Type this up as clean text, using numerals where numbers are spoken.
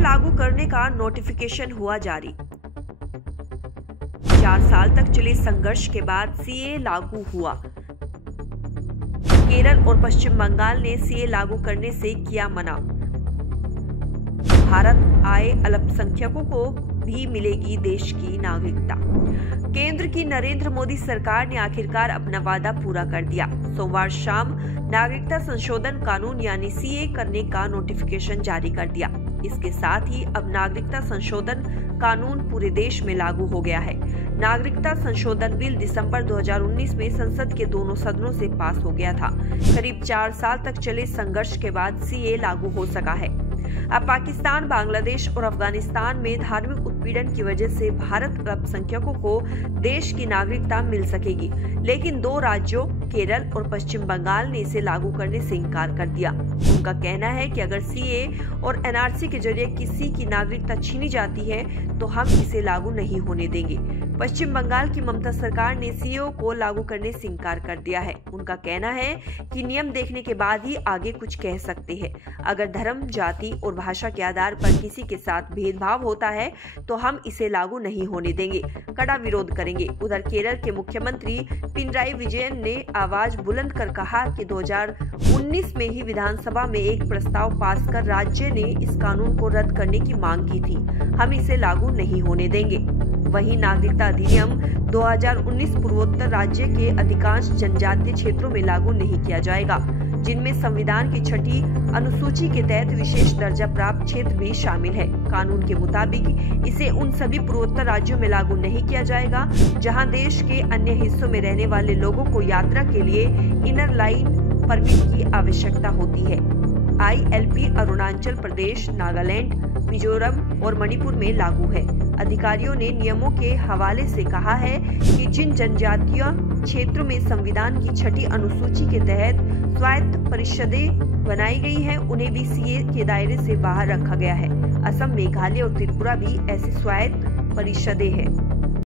लागू करने का नोटिफिकेशन हुआ जारी। 4 साल तक चले संघर्ष के बाद सीए लागू हुआ। केरल और पश्चिम बंगाल ने सीए लागू करने से किया मना। भारत आए अल्पसंख्यकों को भी मिलेगी देश की नागरिकता। केंद्र की नरेंद्र मोदी सरकार ने आखिरकार अपना वादा पूरा कर दिया। सोमवार शाम नागरिकता संशोधन कानून यानी सीए करने का नोटिफिकेशन जारी कर दिया। इसके साथ ही अब नागरिकता संशोधन कानून पूरे देश में लागू हो गया है। नागरिकता संशोधन बिल दिसंबर 2019 में संसद के दोनों सदनों से पास हो गया था। करीब 4 साल तक चले संघर्ष के बाद सीए लागू हो सका है। अब पाकिस्तान, बांग्लादेश और अफगानिस्तान में धार्मिक उत्पीड़न की वजह से भारत अल्पसंख्यकों को देश की नागरिकता मिल सकेगी, लेकिन 2 राज्यों केरल और पश्चिम बंगाल ने इसे लागू करने से इनकार कर दिया। उनका कहना है कि अगर सीए और एनआरसी के जरिए किसी की नागरिकता छीनी जाती है तो हम इसे लागू नहीं होने देंगे। पश्चिम बंगाल की ममता सरकार ने सीए को लागू करने से इनकार कर दिया है। उनका कहना है कि नियम देखने के बाद ही आगे कुछ कह सकते हैं। अगर धर्म, जाति और भाषा के आधार पर किसी के साथ भेदभाव होता है तो हम इसे लागू नहीं होने देंगे, कड़ा विरोध करेंगे। उधर केरल के मुख्यमंत्री पिनराई विजयन ने आवाज बुलंद कर कहा कि 2019 में ही विधानसभा में एक प्रस्ताव पास कर राज्य ने इस कानून को रद्द करने की मांग की थी। हम इसे लागू नहीं होने देंगे। वहीं नागरिकता अधिनियम 2019 पूर्वोत्तर राज्य के अधिकांश जनजातीय क्षेत्रों में लागू नहीं किया जाएगा, जिनमें संविधान की 6ठी अनुसूची के तहत विशेष दर्जा प्राप्त क्षेत्र भी शामिल है। कानून के मुताबिक इसे उन सभी पूर्वोत्तर राज्यों में लागू नहीं किया जाएगा जहां देश के अन्य हिस्सों में रहने वाले लोगों को यात्रा के लिए इनर लाइन परमिट की आवश्यकता होती है। ILP अरुणाचल प्रदेश, नागालैंड, मिजोरम और मणिपुर में लागू है। अधिकारियों ने नियमों के हवाले से कहा है कि जिन जनजातीय क्षेत्रों में संविधान की 6ठी अनुसूची के तहत स्वायत्त परिषदें बनाई गई हैं, उन्हें भी सीए के दायरे से बाहर रखा गया है। असम, मेघालय और त्रिपुरा भी ऐसी स्वायत्त परिषदें हैं।